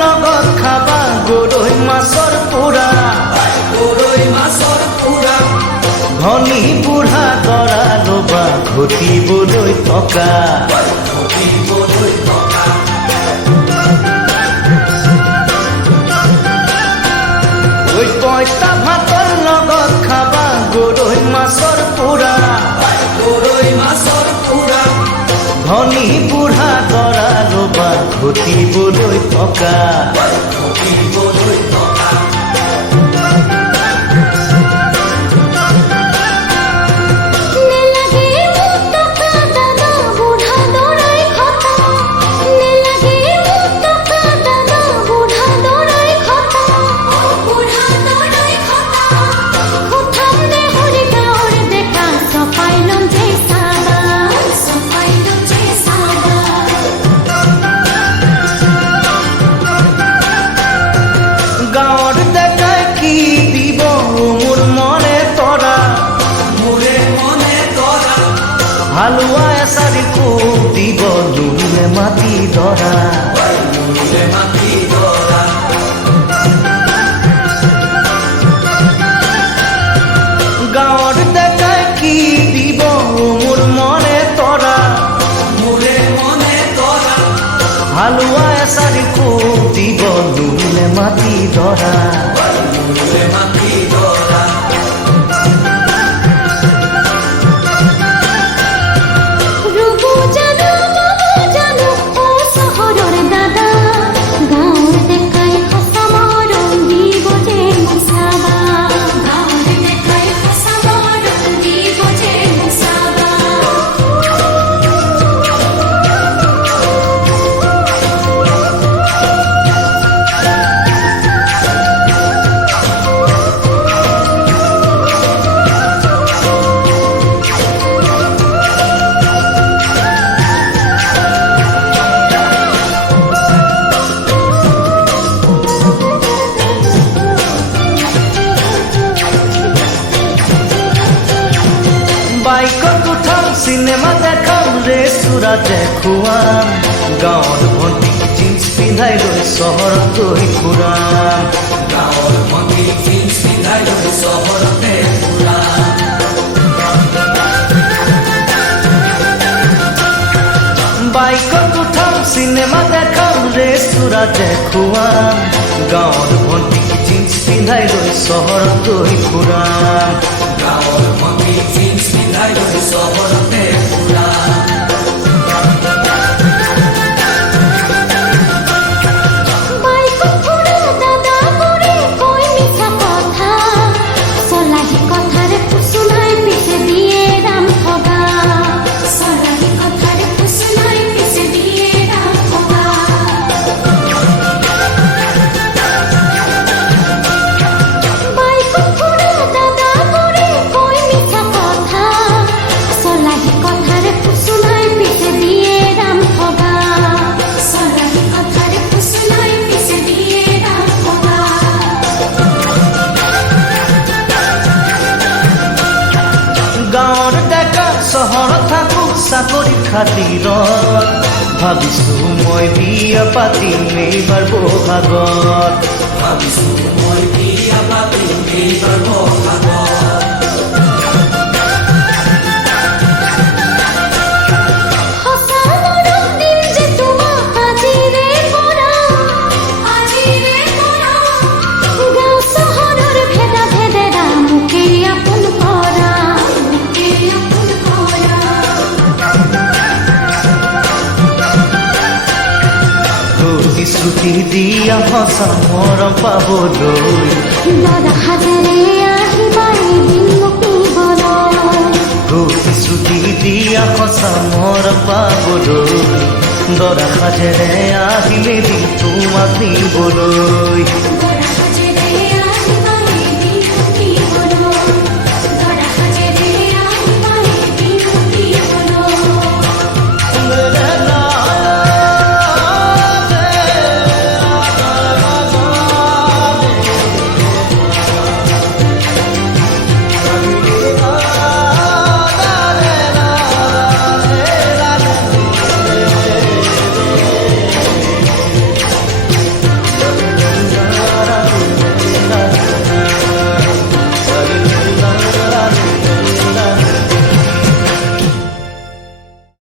লগত খাবা গৰৈ মাছৰ পোৰা ধনী বুঢ়া দৰা লবা ঘটিবলৈ টকা ঐ পইতা ভাতৰ লগত খাবা গৰৈ মাছৰ পোৰা ধনী বুঢ়া দৰা লবা ঘটিবলৈ টকা হালুয়া এসাৰি খুব দিব লুলে মাটি ধৰা গাঁৱৰ ডেকাই কি দিব মোৰ মনে তৰা হালুয়া এসাৰি খুব দিব লুলে মাটি ধৰা বাইকত উঠাম চিনেমা দেখাম ৰেষ্টুৰাতে খুৱাম গাঁৱৰ ভণ্টি জিন্স পিন্ধাই লৈ চহৰত গৈ ফুৰাম বাইকত উঠাম চিনেমা দেখাম ৰেষ্টুৰাতে খুৱাম গাঁৱৰ ভণ্টি জিন্স পিন্ধাই লৈ চহৰত গৈ ফুৰাম গাঁৱৰ ডেকা চহৰত থাকো চাকৰি খাতিৰত ভাবিছো মই বিয়া পাতিম এইবাৰ বহাগত শ্ৰুতি দিয়া সঁচা মৰম পাবলৈ শ্ৰুতি দিয়া সঁচা মৰম পাবলৈ দৰা সাজেৰে আহিলে দিন তোমাক নিবলৈ